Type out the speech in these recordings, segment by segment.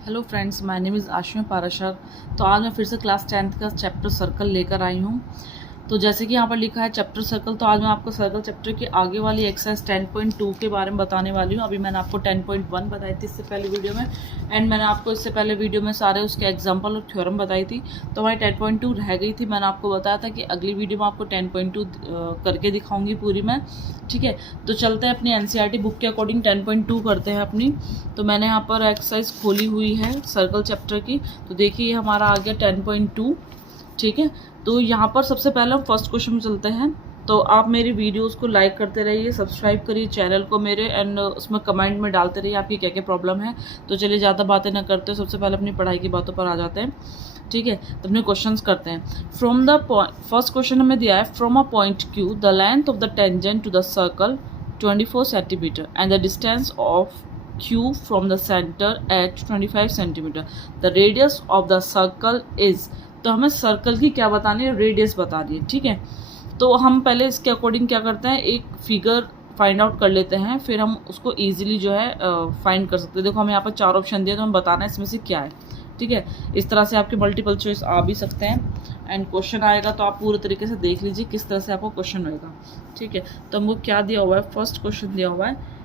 Hello friends, my name is Ashuma Parashar. तो आज मैं फिर से क्लास 10th का चैप्टर सर्कल लेकर आई हूँ। तो जैसे कि यहाँ पर लिखा है चैप्टर सर्कल, तो आज मैं आपको सर्कल चैप्टर की आगे वाली एक्सरसाइज 10.2 के बारे में बताने वाली हूँ। अभी मैंने आपको 10.1 बताई थी इससे पहले वीडियो में, एंड मैंने आपको इससे पहले वीडियो में सारे उसके एग्जाम्पल और थ्योरम बताई थी। तो हमारी 10.2 रह गई थी। मैंने आपको बताया था कि अगली वीडियो में आपको 10.2 करके दिखाऊंगी पूरी मैं। ठीक है, तो चलते हैं अपनी एनसीईआरटी बुक के अकॉर्डिंग 10.2 करते हैं अपनी। तो मैंने यहाँ पर एक्सरसाइज खोली हुई है सर्कल चैप्टर की। तो देखिए हमारा आ गया 10.2। ठीक है, तो यहाँ पर सबसे पहले हम फर्स्ट क्वेश्चन में चलते हैं। तो आप मेरी वीडियोस को लाइक करते रहिए, सब्सक्राइब करिए चैनल को मेरे, एंड उसमें कमेंट में डालते रहिए आपकी क्या क्या प्रॉब्लम है। तो चलिए ज़्यादा बातें ना करते, सबसे पहले अपनी पढ़ाई की बातों पर आ जाते हैं। ठीक है, तो अपने क्वेश्चंस करते हैं। फ्रॉम द फर्स्ट क्वेश्चन हमें दिया है, from a point Q the length of the tangent to the circle 24 centimetre and the distance of Q from the center at 25 centimetre the radius of the circle is. तो हमें circle की क्या बतानी है, radius बतानी है। ठीक है, तो हम पहले इसके अकॉर्डिंग क्या करते हैं, एक फिगर फाइंड आउट कर लेते हैं, फिर हम उसको इजीली जो है फाइंड कर सकते हैं। देखो हमें यहाँ पर 4 ऑप्शन दिए, तो हमें बताना है इसमें से क्या है। ठीक है, इस तरह से आपके मल्टीपल चॉइस आ भी सकते हैं, एंड क्वेश्चन आएगा तो आप पूरे तरीके से देख लीजिए किस तरह से आपको क्वेश्चन होएगा। ठीक है, तो हमको क्या दिया हुआ है, फर्स्ट क्वेश्चन दिया हुआ है,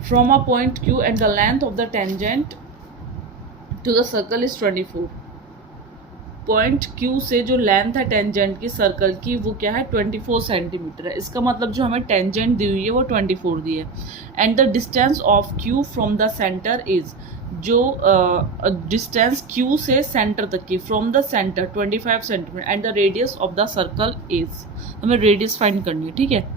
from a point Q and the length of the tangent to the circle is 24। Point Q से जो लेंथ है टेंजेंट की सर्कल की वो क्या है, 24 सेंटीमीटर है। इसका मतलब जो हमें टेंजेंट दी हुई है वो 24 दी है। And the distance of Q from the centre is, जो डिस्टेंस Q से सेंटर तक की, from the centre 25 centimetre, and the radius of the circle is. हमें रेडियस फाइंड करनी है। ठीक है,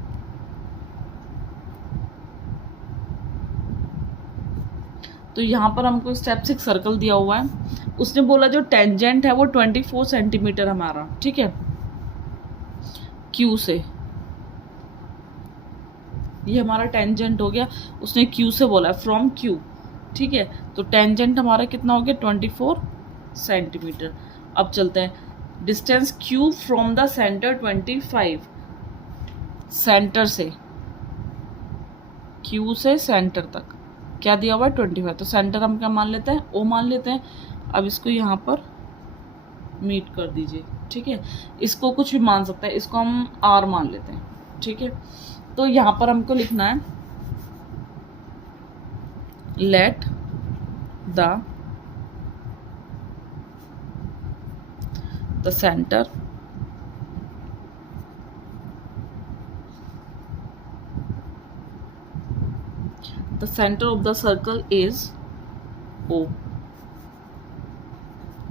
तो यहाँ पर हमको स्टेप 6 सर्कल दिया हुआ है। उसने बोला जो टेंजेंट है वो 24 सेंटीमीटर हमारा। ठीक है, क्यू से, ये हमारा टेंजेंट हो गया। उसने क्यू से बोला है, फ्रॉम क्यू। ठीक है, तो टेंजेंट हमारा कितना हो गया, 24 सेंटीमीटर। अब चलते हैं, distance Q from the centre 25, centre से, क्यू से सेंटर तक क्या दिया हुआ है, 25। तो सेंटर हम क्या मान लेते हैं, ओ मान लेते हैं। अब इसको यहाँ पर मीट कर दीजिए। ठीक है, इसको कुछ भी मान सकता है, इसको हम आर मान लेते हैं। ठीक है, तो यहाँ पर हमको लिखना है, let the centre the center of the circle is O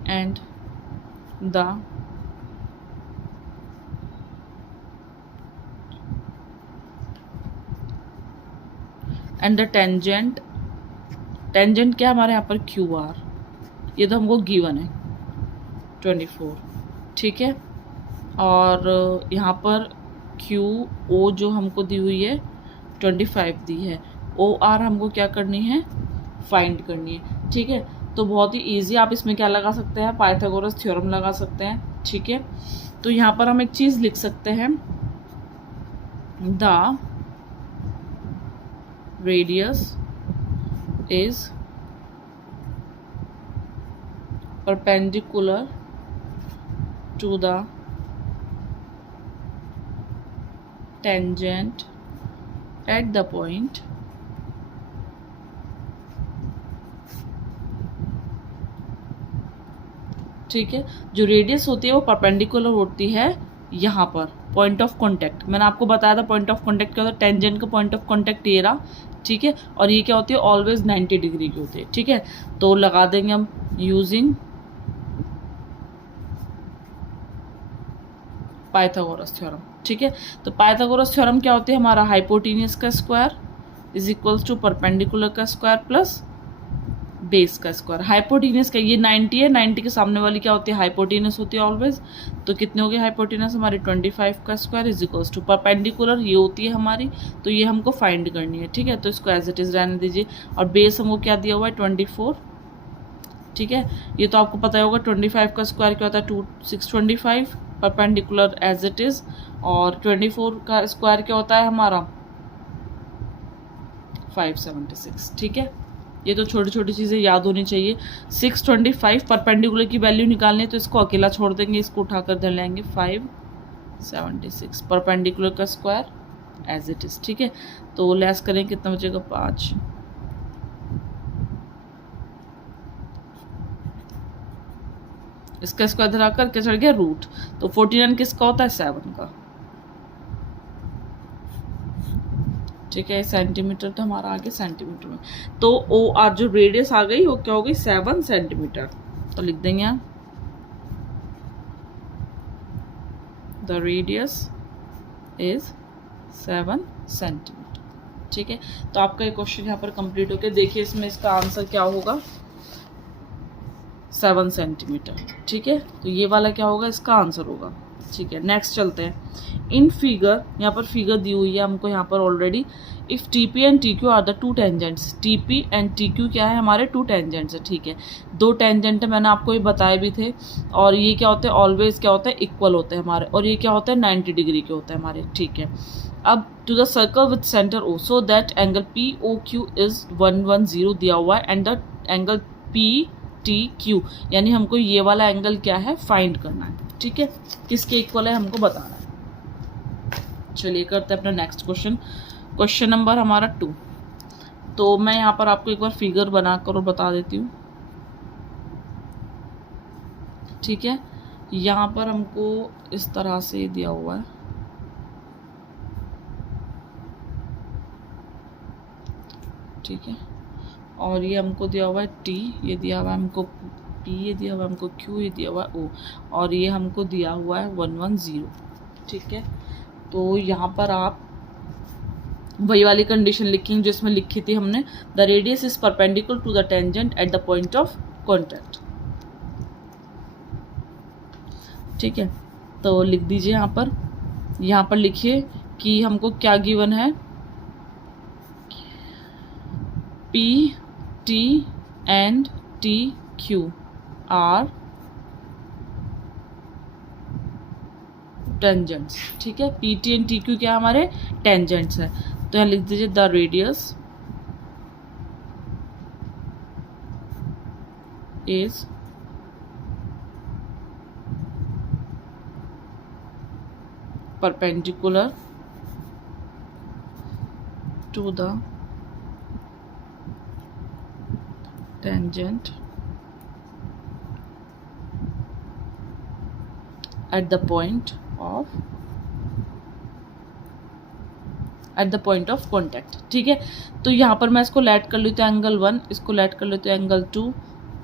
and the tangent क्या हमारे यहाँ पर QR, ये तो हमको गिवन है 24। ठीक है, और यहाँ पर QO जो हमको दी हुई है 25 दी है। OR हमको क्या करनी है, फाइंड करनी है। ठीक है, तो बहुत ही इजी, आप इसमें क्या लगा सकते हैं, पाइथागोरस थ्योरम लगा सकते हैं। ठीक है, तो यहाँ पर हम एक चीज़ लिख सकते हैं, the radius is perpendicular to the tangent at the point ठीक है, जो रेडियस होती है वो परपेंडिकुलर होती है यहाँ पर पॉइंट ऑफ कांटेक्ट। मैंने आपको बताया था पॉइंट ऑफ कांटेक्ट क्या होता है, टेंजेंट का पॉइंट ऑफ कांटेक्ट ये रहा। ठीक है, और ये क्या होती है, ऑलवेज 90 डिग्री की होती है। ठीक है, तो लगा देंगे हम यूजिंग पाइथागोरस थ्योरम। ठीक है, तो पाइथागोरस थ्योरम क्या होती है, हमारा हाइपोटेन्यूज का square is equals to perpendicular का स्क्वायर प्लस बेस का स्क्वायर। हाइपोटेन्यूज का ये 90 है, 90 के सामने वाली क्या होती है, हाइपोटेन्यूज होती है ऑलवेज। तो कितने हो गए हाइपोटेन्यूज हमारी, 25 का square is equals to perpendicular, ये होती है हमारी, तो ये हमको फाइंड करनी है। ठीक है, तो इसको एज इट इज रहने दीजिए। और बेस हमको क्या दिया हुआ है, 24। ठीक है, ये तो आपको पता ही होगा 25 का स्क्वायर क्या होता है, 625, परपेंडिकुलर एज इट इज। और 24 का स्क्वायर क्या होता है हमारा, 576। ठीक है, ये तो छोटी छोटी चीज़ें याद होनी चाहिए। 625 परपेंडिकुलर की वैल्यू निकालनी है तो इसको अकेला छोड़ देंगे, इसको उठाकर धर लेंगे 576 परपेंडिकुलर का स्क्वायर एज इट इज़। ठीक है, तो लेस करें कितना बचेगा 5, इसका स्क्वायर धराकर क्या चढ़ गया रूट, तो 49 किसका होता है 7 का। ठीक है, सेंटीमीटर तो हमारा आ गया सेंटीमीटर में, तो ओ आर जो रेडियस आ गई वो क्या हो गई 7 सेंटीमीटर। तो लिख देंगे यहाँ द रेडियस इज 7 सेंटीमीटर। ठीक है, तो आपका ये क्वेश्चन यहाँ पर कंप्लीट हो गया। देखिए इसमें इसका आंसर क्या होगा 7 सेंटीमीटर। ठीक है, तो ये वाला क्या होगा इसका आंसर होगा। ठीक है, नेक्स्ट चलते हैं। इन फिगर, यहाँ पर फिगर दी हुई है हमको यहाँ पर already. If T P and T Q R the two tangents, T P and T Q क्या है हमारे टू टेंजेंट्स है। ठीक है, दो टेंजेंट है, मैंने आपको ये बताए भी थे। और ये क्या होते हैं ऑलवेज क्या होता है इक्वल होते हैं हमारे, और ये क्या होता है 90 डिग्री के होते हैं हमारे। ठीक है, अब to the circle with centre O so that angle P O Q is 110 दिया हुआ है and the angle P T Q, यानी हमको ये वाला एंगल क्या है फाइंड करना है। ठीक है, किसके इक्वल है हमको बताना है। चलिए करते हैं अपना नेक्स्ट क्वेश्चन। क्वेश्चन नंबर हमारा 2। तो मैं यहाँ पर आपको एक बार फिगर बनाकर और बता देती हूँ। ठीक है, यहाँ पर हमको इस तरह से दिया हुआ है। ठीक है, और ये हमको दिया हुआ है टी, ये दिया हुआ है हमको पी, ये दिया हुआ है हमको क्यू, ये दिया हुआ है ओ, और ये हमको दिया हुआ है 110। ठीक है, तो यहाँ पर आप वही वाली कंडीशन लिखेंगे जो इसमें लिखी थी हमने, the radius is perpendicular to the tangent at the point of contact. ठीक है, तो लिख दीजिए यहाँ पर लिखिए कि हमको क्या गिवन है, P, T and T Q are tangents. ठीक है, P, T and T Q क्या हमारे टेंजेंट्स है। तो यहाँ लिख दीजिए the radius is perpendicular to the tangent at the point of contact। ठीक है, तो यहाँ पर मैं इसको लेट कर लेती हूँ एंगल 1, इसको लेट कर लेती हूँ एंगल 2।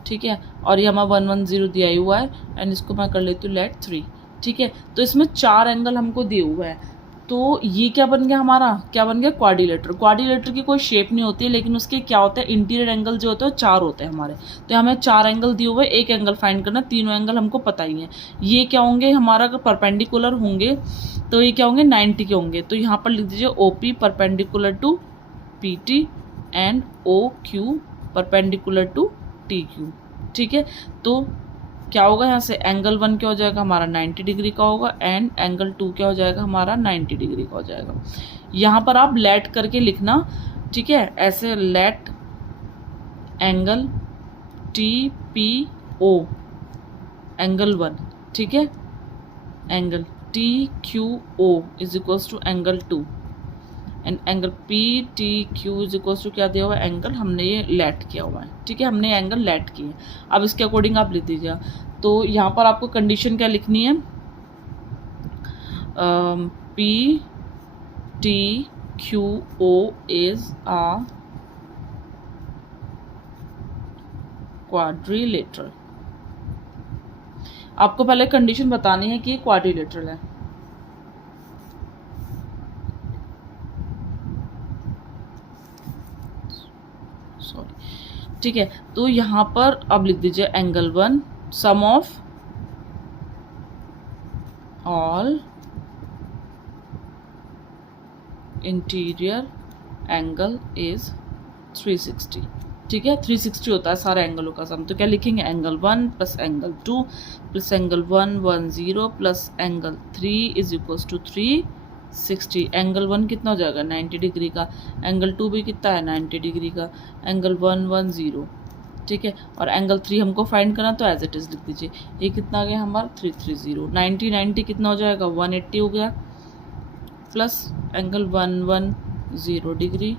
ठीक है, और ये हमारा 110 दिया ही हुआ है एंड इसको मैं कर लेती हूँ लेट 3। ठीक है, तो इसमें 4 एंगल हमको दिए हुए हैं, तो ये क्या बन गया हमारा, क्या बन गया क्वाड्रिलेटर। क्वाड्रिलेटर की कोई शेप नहीं होती है, लेकिन उसके क्या होता है इंटीरियर एंगल जो होते हैं 4 होते हैं हमारे। तो हमें 4 एंगल दिए हुए, एक एंगल फाइंड करना, तीनों एंगल हमको पता ही है। ये क्या होंगे हमारा, अगर परपेंडिकुलर होंगे तो ये क्या होंगे 90 के होंगे। तो यहाँ पर लिख दीजिए O P perpendicular to P T and O Q perpendicular to T Q. ठीक है, तो क्या होगा यहाँ से एंगल 1 क्या हो जाएगा हमारा 90 डिग्री का होगा एंड एंगल 2 क्या हो जाएगा हमारा 90 डिग्री का हो जाएगा। यहाँ पर आप लेट करके लिखना। ठीक है, ऐसे let angle T P O angle 1। ठीक है, angle T Q O is equals to angle 2 and angle P T Q is equals to क्या दिया हुआ है एंगल, हमने ये लेट किया हुआ है। ठीक है, हमने एंगल लेट किए। अब इसके अकॉर्डिंग आप लिख दीजिए। तो यहाँ पर आपको कंडीशन क्या लिखनी है, P T Q O is a quadrilateral. आपको पहले कंडीशन बतानी है कि ये क्वाड्रिलेटरल है। सॉरी। ठीक है, तो यहाँ पर अब लिख दीजिए angle 1 sum of all interior angle is 360। ठीक है, 360 होता है सारे एंगलों का सम। तो क्या लिखेंगे angle 1 plus angle 2 plus angle 110 plus angle 3 is equals to 360। 60। Angle 1 कितना हो जाएगा 90 डिग्री का, एंगल 2 भी कितना है 90 डिग्री का, एंगल 110, ठीक है। और एंगल 3 हमको फाइंड करना, तो एज इट इज़ लिख दीजिए। ये कितना आ गया हमारा 330। 90 90 कितना हो जाएगा 180 हो गया, प्लस एंगल 110 डिग्री,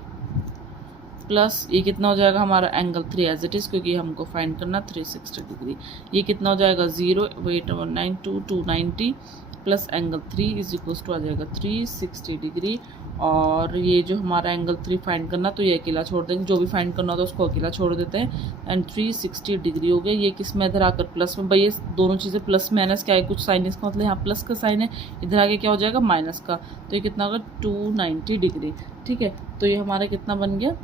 प्लस ये कितना हो जाएगा हमारा एंगल 3 एज इट इज़, क्योंकि हमको फाइंड करना 360 डिग्री। ये कितना हो जाएगा 0, wait 192 290 plus angle 3 is equals to आ जाएगा 360 डिग्री। और ये जो हमारा एंगल 3 फाइंड करना, तो ये अकेला छोड़ देंगे, जो भी फाइंड करना होता है उसको अकेला छोड़ देते हैं। एंड 360 डिग्री हो गया। ये किस में इधर आकर प्लस में, भाई ये दोनों चीज़ें प्लस माइनस क्या है, कुछ साइन इसका मतलब यहाँ प्लस का साइन है, इधर आगे क्या हो जाएगा माइनस का, तो ये कितना होगा 290 डिग्री, ठीक है। तो ये हमारा कितना बन गया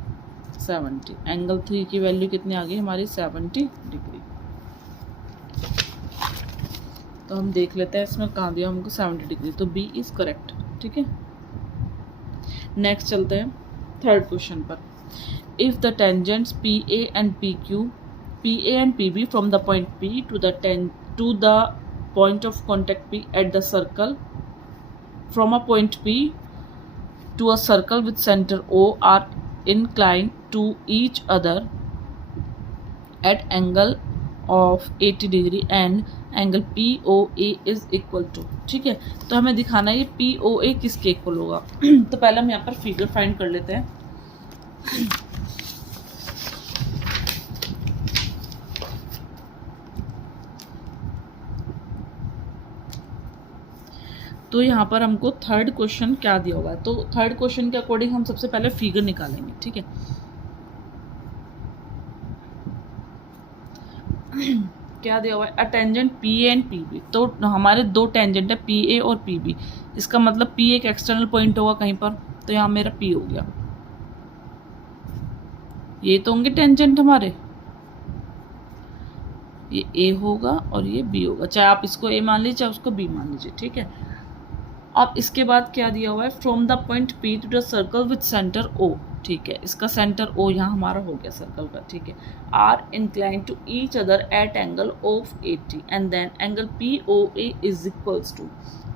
70। एंगल 3 की वैल्यू कितनी आ गई हमारी 70 डिग्री। तो हम देख लेते हैं इसमें कहाँ दिया हमको 70 डिग्री, तो बी इज करेक्ट, ठीक है। नेक्स्ट चलते हैं थर्ड क्वेश्चन पर। If the tangents P A and P Q, P A and P B from the point P to the point of contact P at the circle, from a point P to a circle with centre O are inclined to each other at angle of 80 degree and angle POA is equal to, ठीक है। तो हमें दिखाना है ये POA किसके equal होगा। तो पहले हम यहाँ पर फिगर फाइंड कर लेते हैं। तो यहाँ पर हमको थर्ड क्वेश्चन क्या दिया होगा, तो थर्ड क्वेश्चन के अकॉर्डिंग हम सबसे पहले फिगर निकालेंगे, ठीक है। क्या दिया हुआ है, a tangent P A and P B. तो हमारे दो टेंजेंट है पी ए और पी बी, इसका मतलब पी एक एक्सटर्नल पॉइंट होगा कहीं पर, तो यहाँ मेरा पी हो गया। ये तो होंगे टेंजेंट हमारे, ये ए होगा और ये बी होगा, चाहे आप इसको ए मान लीजिए चाहे उसको बी मान लीजिए, ठीक है। अब इसके बाद क्या दिया हुआ है, from the point P to the circle with centre O, ठीक है। इसका सेंटर ओ यहाँ हमारा हो गया सर्कल का, ठीक है। Are incline to each other at angle of 80 and then angle P O A is equals to,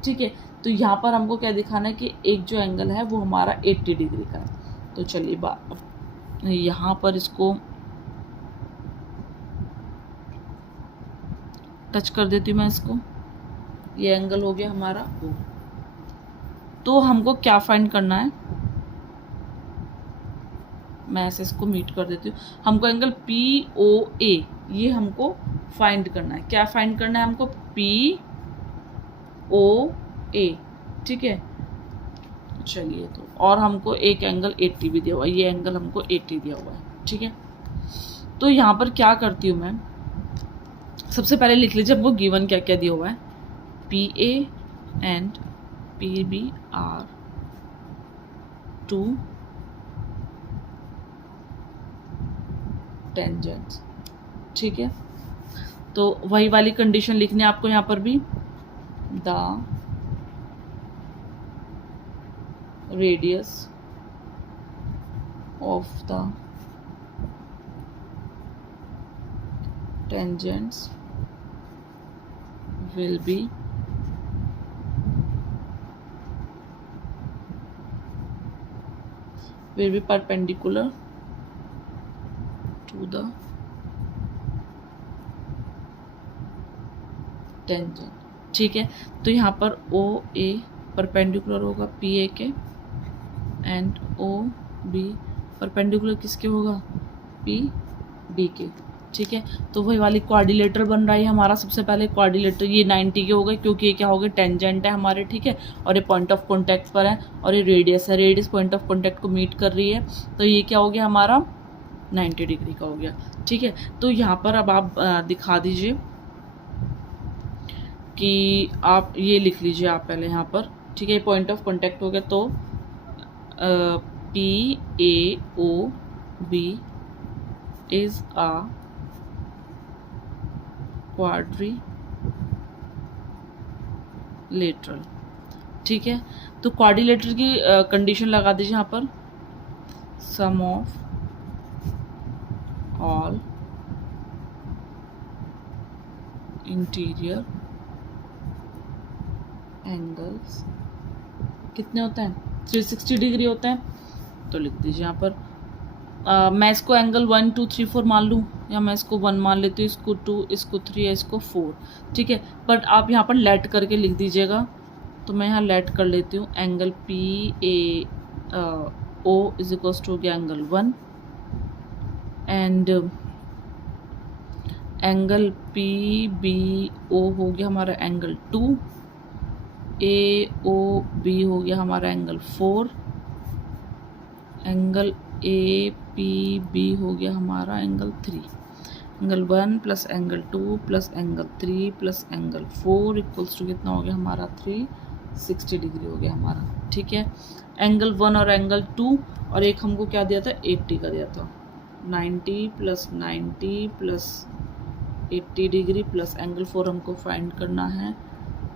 ठीक है। तो यहाँ पर हमको क्या दिखाना है कि एक जो एंगल है वो हमारा 80 डिग्री का है। तो चलिए यहाँ पर इसको टच कर देती हूँ मैं इसको, ये एंगल हो गया हमारा ओ। तो हमको क्या फाइंड करना है, मैं ऐसे इसको मीट कर देती हूँ। हमको एंगल पी ओ ए ये हमको फाइंड करना है। क्या फाइंड करना है हमको, पी ओ ए, ठीक है। चलिए तो और हमको एक एंगल 80 भी दिया हुआ है, ये एंगल हमको 80 दिया हुआ है, ठीक है। तो यहाँ पर क्या करती हूँ मैं, सबसे पहले लिख लीजिए हमको गिवन क्या क्या दिया हुआ है, P A and P B are two tangents, ठीक है। तो वही वाली कंडीशन लिखनी है आपको यहाँ पर भी, the radius of the tangents will be perpendicular to the tangent, ठीक है। तो यहाँ पर ओ ए परपेंडिकुलर होगा पी ए के एंड ओ बी परपेंडिकुलर किसके होगा, पी बी के, ठीक है। तो वही वाली क्वाड्रिलेटर बन रहा है हमारा। सबसे पहले क्वाड्रिलेटर ये 90 के हो गए क्योंकि ये क्या हो गए टेंजेंट है हमारे, ठीक है। और ये पॉइंट ऑफ कॉन्टैक्ट पर है और ये रेडियस है, रेडियस पॉइंट ऑफ कॉन्टैक्ट को मीट कर रही है, तो ये क्या हो गया हमारा 90 डिग्री का हो गया, ठीक है। तो यहाँ पर अब आप दिखा दीजिए कि आप ये लिख लीजिए आप पहले यहाँ पर, ठीक है। पॉइंट ऑफ कॉन्टैक्ट हो गया, तो P A O B is a quadrilateral, ठीक है। तो क्वाड्रिलेटरल की कंडीशन लगा दीजिए यहाँ पर, सम ऑफ ऑल इंटीरियर एंगल्स कितने होते हैं 360 डिग्री होते हैं। तो लिख दीजिए यहाँ पर मैं इसको एंगल 1 2 3 4 मान लूँ, या मैं इसको 1 मान लेती हूँ, इसको 2, इसको 3 या इसको 4, ठीक है। बट आप यहाँ पर लेट करके लिख दीजिएगा। तो मैं यहाँ लेट कर लेती हूँ angle P A O is equals to हो गया angle 1 and angle P B O हो गया हमारा एंगल 2, ए ओ बी हो गया हमारा angle 4, angle A P B हो गया हमारा angle 3, angle 1 plus angle 2 plus angle 3 plus angle 4 equals to कितना हो गया हमारा 360 डिग्री हो गया हमारा, ठीक है। एंगल 1 और एंगल 2 और एक हमको क्या दिया था 80 का दिया था, 90 plus 90 plus 80 degree plus angle 4 हमको फाइंड करना है।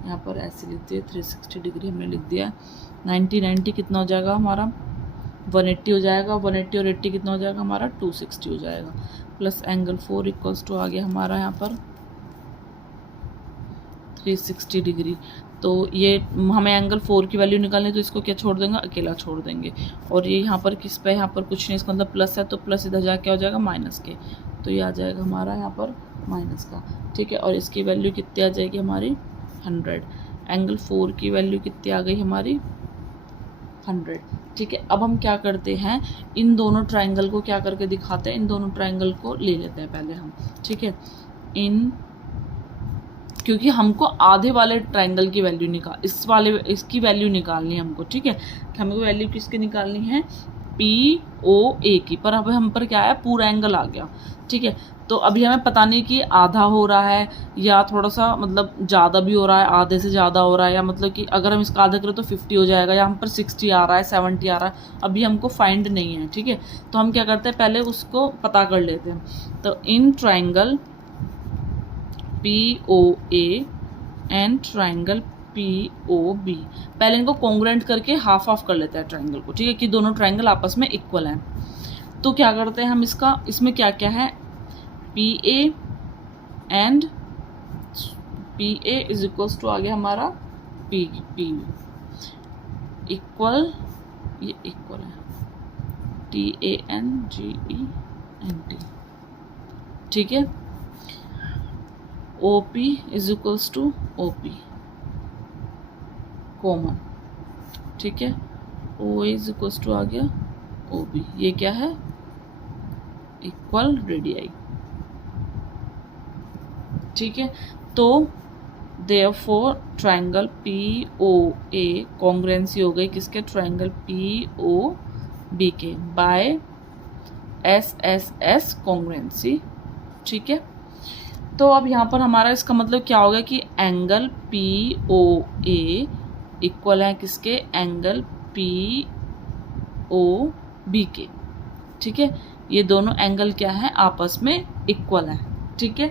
यहाँ पर ऐसे लिख दिए 360 डिग्री हमने लिख दिया। 90 कितना हो जाएगा हमारा 180 हो जाएगा, 180 और 80 कितना हो जाएगा हमारा 260 हो जाएगा, प्लस एंगल 4 इक्वल्स टू आ गया हमारा यहाँ पर 360 डिग्री। तो ये हमें एंगल 4 की वैल्यू निकालनी, तो इसको क्या छोड़ देंगे, अकेला छोड़ देंगे। और ये यहाँ पर किस पे, यहाँ पर कुछ नहीं, इसका मतलब प्लस है, तो प्लस इधर जाके क्या हो जाएगा माइनस के, तो ये आ जाएगा हमारा यहाँ पर माइनस का, ठीक है। और इसकी वैल्यू कितनी आ जाएगी हमारी 100। एंगल 4 की वैल्यू कितनी आ गई हमारी 100, ठीक है। अब हम क्या करते हैं, इन दोनों ट्राइंगल को क्या करके दिखाते हैं, इन दोनों ट्राइंगल को ले लेते हैं पहले हम, ठीक है। क्योंकि हमको आधे वाले ट्राइंगल की वैल्यू इसकी वैल्यू निकालनी है हमको, ठीक है। हमको वैल्यू किसकी निकालनी है पी ओ ए की, पर अब हम पर क्या है पूरा एंगल आ गया, ठीक है। तो अभी हमें पता नहीं कि आधा हो रहा है या थोड़ा सा मतलब ज़्यादा भी हो रहा है, आधे से ज़्यादा हो रहा है, या मतलब कि अगर हम इसका आधा करें तो 50 हो जाएगा, या हम पर 60 आ रहा है 70 आ रहा है, अभी हमको फाइंड नहीं है, ठीक है। तो हम क्या करते हैं पहले उसको पता कर लेते हैं। तो in triangle P O A and triangle P O B, पहले इनको कॉन्ग्रुएंट करके हाफ हाफ कर लेते हैं ट्राइंगल को, ठीक है, कि दोनों ट्राइंगल आपस में इक्वल हैं। तो क्या करते हैं हम इसमें क्या क्या है, P A and P A is equals to आ गया हमारा पी बी इक्वल, ये इक्वल है TANGENT, ठीक है। OP is equals to OP common, ठीक है। OA इज इक्वल्स टू आ गया OB, ये क्या है इक्वल रेडियाई, ठीक है। तो देयरफॉर ट्राइंगल POA कॉन्ग्रुएंसी हो गई किसके, ट्राइंगल POB के बाय SSS कॉन्ग्रुएंसी, ठीक है। तो अब यहाँ पर हमारा इसका मतलब क्या होगा कि एंगल POA इक्वल है किसके, एंगल POB के, ठीक है। ये दोनों एंगल क्या है आपस में इक्वल है, ठीक है।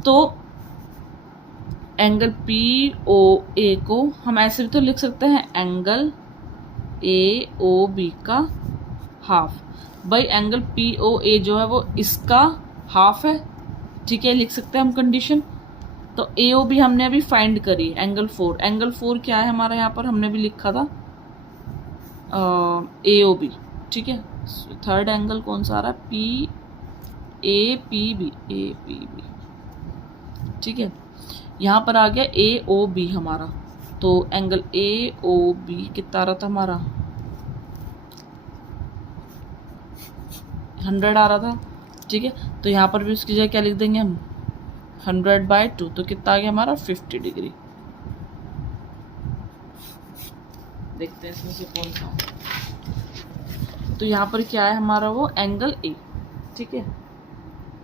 तो एंगल POA को हम ऐसे भी तो लिख सकते हैं एंगल AOB का हाफ, भाई एंगल POA जो है वो इसका हाफ है, ठीक है, लिख सकते हैं हम कंडीशन। तो AOB हमने अभी फाइंड करी एंगल 4 क्या है हमारा, यहाँ पर हमने भी लिखा था AOB, ठीक है। थर्ड एंगल कौन सा आ रहा है PAPB, ठीक है। यहाँ पर आ गया AOB हमारा, तो एंगल AOB कितना आ रहा था हमारा 100 आ रहा था, ठीक है। तो यहाँ पर भी उसकी जगह क्या लिख देंगे हम 100/2, तो कितना आ गया हमारा 50 डिग्री। देखते हैं इसमें से कौन सा, तो यहाँ पर क्या है हमारा वो एंगल A, ठीक है,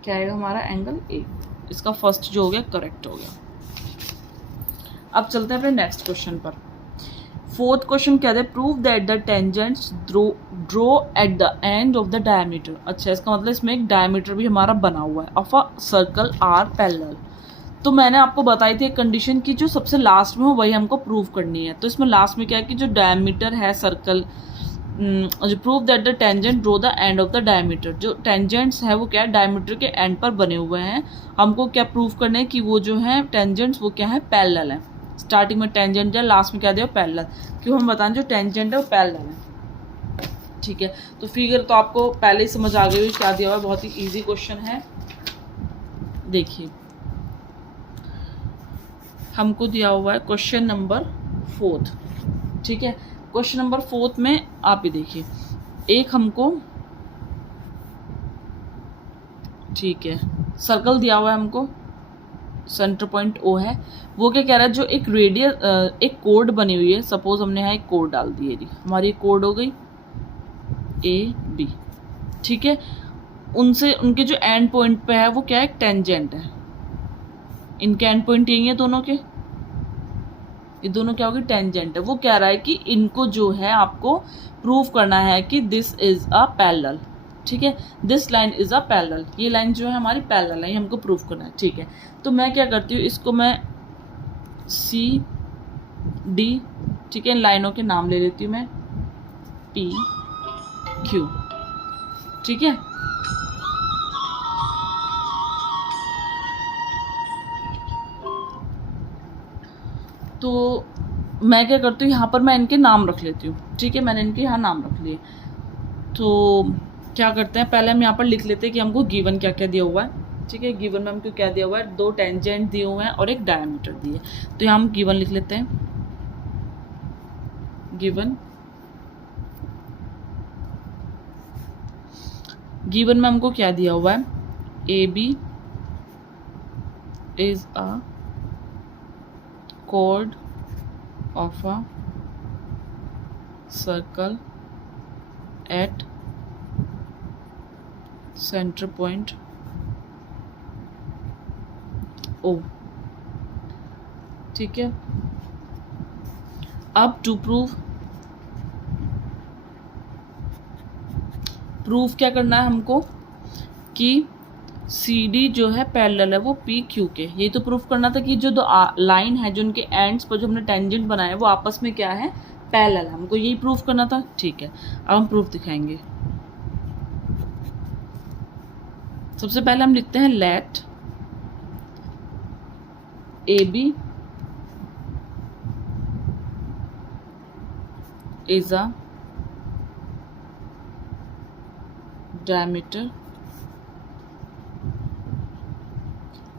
क्या है हमारा एंगल A, इसका फर्स्ट जो हो गया करेक्ट हो गया। अब चलते हैं अपने नेक्स्ट क्वेश्चन पर। फोर्थ क्वेश्चन क्या है, prove that the tangents draw at the end of the diameter. अच्छा, इसका मतलब इसमें एक डायमीटर भी हमारा बना हुआ है of a circle are parallel. तो मैंने आपको बताई थी एक कंडीशन की जो सबसे लास्ट में हो वही हमको प्रूव करनी है। तो इसमें लास्ट में क्या है कि जो डायमीटर है सर्कल, जो prove that the tangent draw the end of the diameter, जो टेंजेंट्स है वो क्या है डायमीटर के एंड पर बने हुए हैं। हमको क्या प्रूव करना है कि वो जो है टेंजेंट्स वो क्या है पैरेलल है स्टार्टिंग में टेंजेंट है, लास्ट में क्या दिया पैरेलल। क्यों हम बताएं जो टेंजेंट है वो पैरेलल है, ठीक है। तो फिगर तो आपको पहले ही समझ आ गई हुई क्या दिया हुआ है, बहुत ही इजी क्वेश्चन है। देखिए हमको दिया हुआ है क्वेश्चन नंबर 4, ठीक है। क्वेश्चन नंबर 4 में आप ही देखिए, एक हमको, ठीक है, सर्कल दिया हुआ है हमको, सेंटर पॉइंट O है। वो क्या कह रहा है, जो एक रेडियस एक कोड बनी हुई है, सपोज हमने यहाँ एक कोड डाल दी है, हमारी कोड हो गई AB, ठीक है। उनसे उनके जो एंड पॉइंट पे है वो क्या है, टेंजेंट है। इनके एंड पॉइंट यही है दोनों के, ये दोनों क्या होगी, टेंजेंट है। वो कह रहा है कि इनको जो है आपको प्रूव करना है कि दिस इज अ पैरेलल, ठीक है, this line is a parallel, ये लाइन जो है हमारी पैरेलल है, ये हमको प्रूव करना है, ठीक है। तो मैं क्या करती हूँ, इसको मैं CD, ठीक है, इन लाइनों के नाम ले लेती हूँ मैं PQ, ठीक है। तो मैं क्या करती हूँ, यहाँ पर मैं इनके नाम रख लेती हूँ, ठीक है, मैंने इनके यहाँ नाम रख लिए। तो क्या करते हैं, पहले हम यहाँ पर लिख लेते हैं कि हमको गिवन क्या क्या दिया हुआ है, ठीक है। गिवन में हमको क्या दिया हुआ है, 2 टेंजेंट दिए हुए हैं और एक डायमीटर दिए। तो यहाँ हम गिवन लिख लेते हैं, गिवन में हमको क्या दिया हुआ है, AB is a chord of a circle at center point O, ठीक है। अब टू प्रूफ क्या करना है हमको कि CD जो है पैरेलल है वो PQ के, यही तो प्रूफ करना था कि जो दो लाइन है जो उनके एंड्स पर जो हमने टेंजेंट बनाया वो आपस में क्या है, पैरेलल है, हमको यही प्रूफ करना था, ठीक है। अब हम प्रूफ दिखाएंगे। सबसे पहले हम लिखते हैं let AB is a diameter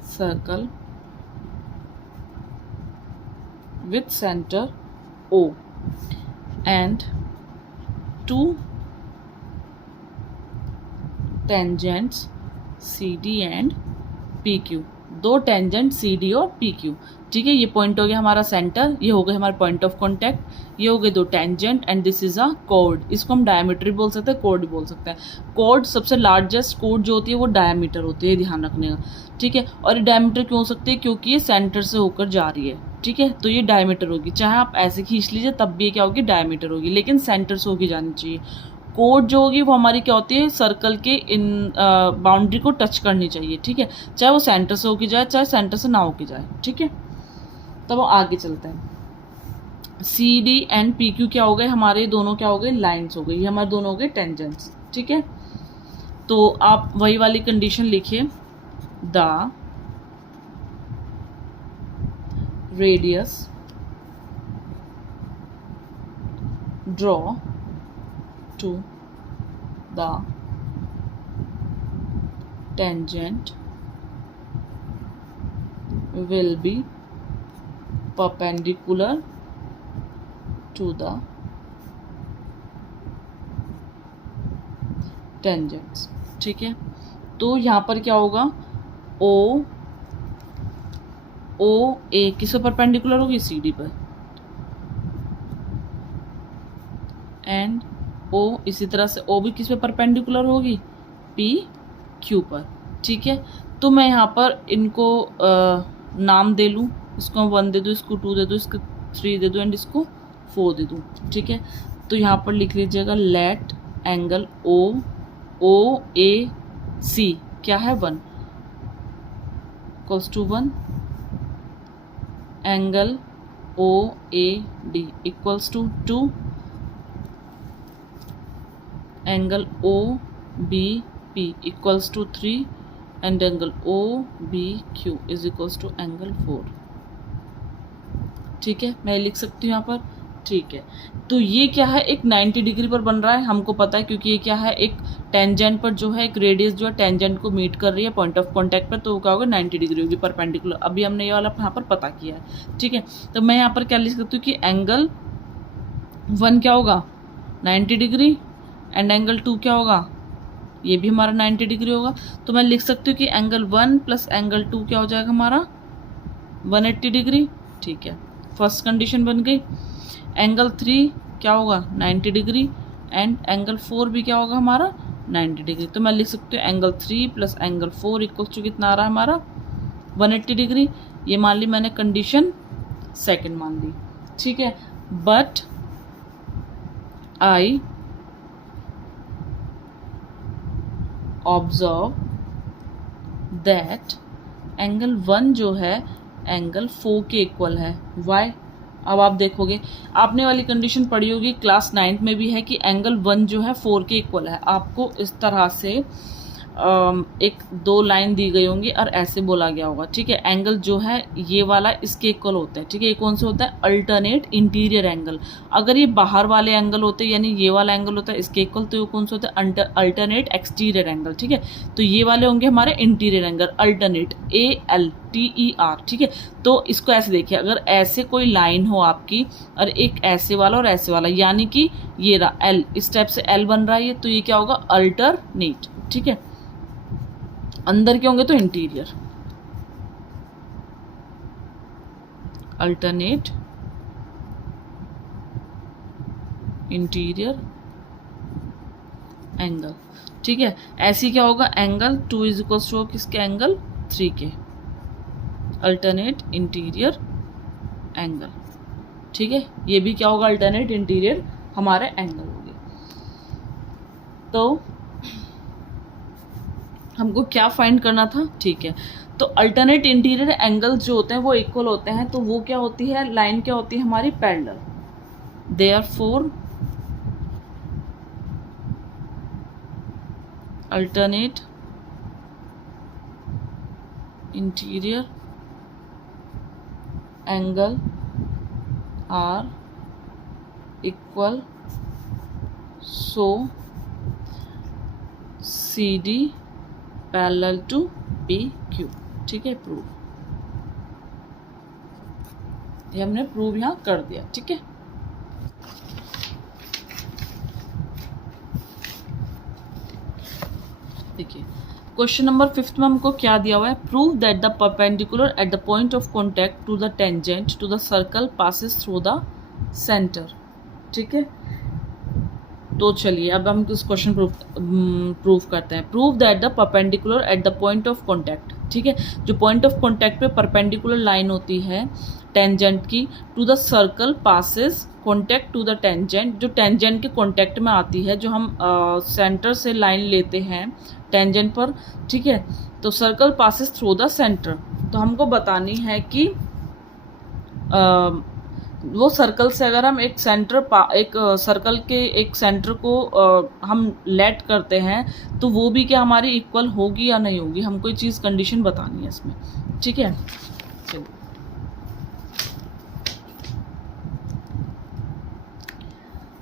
circle with center O and 2 tangents CD and PQ, 2 tangent CD और PQ, ठीक है। ये पॉइंट हो गया हमारा सेंटर, ये हो गया हमारा पॉइंट ऑफ कॉन्टैक्ट, ये हो गए 2 tangent and this is a cord. इसको हम डायमीटर भी बोल सकते हैं, कॉर्ड भी बोल सकते हैं। कॉर्ड सबसे लार्जेस्ट कॉर्ड जो होती है वो डायमीटर होती है, ध्यान रखने का, ठीक है। और ये डायमीटर क्यों हो सकती है, क्योंकि ये सेंटर से होकर जा रही है, ठीक है। तो ये डायमीटर होगी, चाहे आप ऐसे खींच लीजिए तब भी क्या होगी, डायमीटर होगी, लेकिन सेंटर से होकर जानी चाहिए। कोड जो होगी वो हमारी क्या होती है, सर्कल के इन बाउंड्री को टच करनी चाहिए, ठीक है, चाहे वो सेंटर से होके जाए चाहे सेंटर से ना होके जाए, ठीक है। तब वो आगे चलते हैं। CD एंड PQ क्या हो गए, हमारे दोनों क्या हो गए, लाइन्स हो गई, ये हमारे दोनों हो गए टेंजेंट्स, ठीक है। तो आप वही वाली कंडीशन लिखिए, the radius draw to the tangent will be perpendicular to the tangents, ठीक है। तो यहाँ पर क्या होगा, OA किस पर परपेंडिकुलर होगी, CD पर, एंड O इसी तरह से O भी किस पे परपेंडिकुलर होगी, PQ पर, ठीक है। तो मैं यहाँ पर इनको नाम दे लूँ, इसको 1 दे दूँ, इसको 2 दे दूँ, इसको 3 दे दूँ एंड इसको 4 दे दूँ, ठीक है। तो यहाँ पर लिख लीजिएगा लेट एंगल OAC क्या है, 1 equals to 1, angle OAD equals to 2, angle OBP equals to 3 and angle OBQ is equals to angle 4, ठीक है, मैं लिख सकती हूँ यहाँ पर, ठीक है। तो ये क्या है, एक 90 डिग्री पर बन रहा है, हमको पता है, क्योंकि ये क्या है, एक टेंजेंट पर जो है एक रेडियस जो है टेंजेंट को मीट कर रही है पॉइंट ऑफ कॉन्टैक्ट पर, तो वो क्या होगा 90 डिग्री होगी परपेंडिकुलर। अभी हमने ये वाला यहाँ पर पता किया है, ठीक है। तो मैं यहाँ पर क्या लिख सकती हूँ कि एंगल 1 क्या होगा 90 डिग्री एंड एंगल 2 क्या होगा, ये भी हमारा 90 डिग्री होगा। तो मैं लिख सकती हूँ कि एंगल 1 प्लस एंगल 2 क्या हो जाएगा हमारा 180 डिग्री, ठीक है, फर्स्ट कंडीशन बन गई। एंगल 3 क्या होगा 90 डिग्री एंड एंगल 4 भी क्या होगा हमारा 90 डिग्री। तो मैं लिख सकती हूँ angle 3 plus angle 4 equal to कितना आ रहा है हमारा 180 डिग्री। ये मान ली मैंने कंडीशन सेकंड मान ली, ठीक है। But I observe that angle 1 जो है एंगल 4 के इक्वल है। वाई, अब आप देखोगे, आपने वाली कंडीशन पढ़ी होगी क्लास 9th में भी है कि एंगल 1 जो है 4 के इक्वल है। आपको इस तरह से एक 2 लाइन दी गई होंगी और ऐसे बोला गया होगा, ठीक है। एंगल जो है ये वाला इसके इक्वल होता है, ठीक है। ये कौन सा होता है, अल्टरनेट इंटीरियर एंगल। अगर ये बाहर वाले एंगल होते हैं, यानी ये वाला एंगल होता है इसके इक्वल, तो ये कौन सा होता है, अल्टरनेट एक्सटीरियर एंगल, ठीक है। तो ये वाले होंगे हमारे इंटीरियर एंगल, अल्टरनेट ALTER, ठीक है। तो इसको ऐसे देखिए, अगर ऐसे कोई लाइन हो आपकी और एक ऐसे वाला और ऐसे वाला, यानी कि ये रहा L, इस टाइप से L बन रहा है ये, तो ये क्या होगा अल्टरनेट, ठीक है। अंदर के होंगे तो इंटीरियर, अल्टरनेट इंटीरियर एंगल, ठीक है। ऐसी क्या होगा एंगल 2 इज इक्वल टू किसके, एंगल 3 के, अल्टरनेट इंटीरियर एंगल, ठीक है। ये भी क्या होगा अल्टरनेट इंटीरियर हमारे एंगल होंगे। तो हमको क्या फाइंड करना था, ठीक है। तो अल्टरनेट इंटीरियर एंगल जो होते हैं वो इक्वल होते हैं, तो वो क्या होती है, लाइन क्या होती है हमारी parallel. Therefore alternate interior angle are equal, so CD parallel to PQ, ठीक है। प्रूव, ये हमने प्रूव यहाँ कर दिया, ठीक है। देखिए क्वेश्चन नंबर 5 में हमको क्या दिया हुआ है, prove that the perpendicular at the point of contact to the tangent to the circle passes through the centre, ठीक है। तो चलिए अब हम इस क्वेश्चन प्रूव करते हैं। Prove that the perpendicular at the point of contact, ठीक है। जो पॉइंट ऑफ कॉन्टैक्ट पे परपेंडिकुलर लाइन होती है टेंजेंट की, to the circle passes contact to the tangent, जो टेंजेंट के कॉन्टैक्ट में आती है, जो हम सेंटर से लाइन लेते हैं टेंजेंट पर, ठीक है। तो circle passes through the centre, तो हमको बतानी है कि वो सर्कल से अगर हम एक सर्कल के एक सेंटर को हम लेट करते हैं, तो वो भी क्या हमारी इक्वल होगी या नहीं होगी, हमको ये चीज़ कंडीशन बतानी है इसमें, ठीक है। चलिए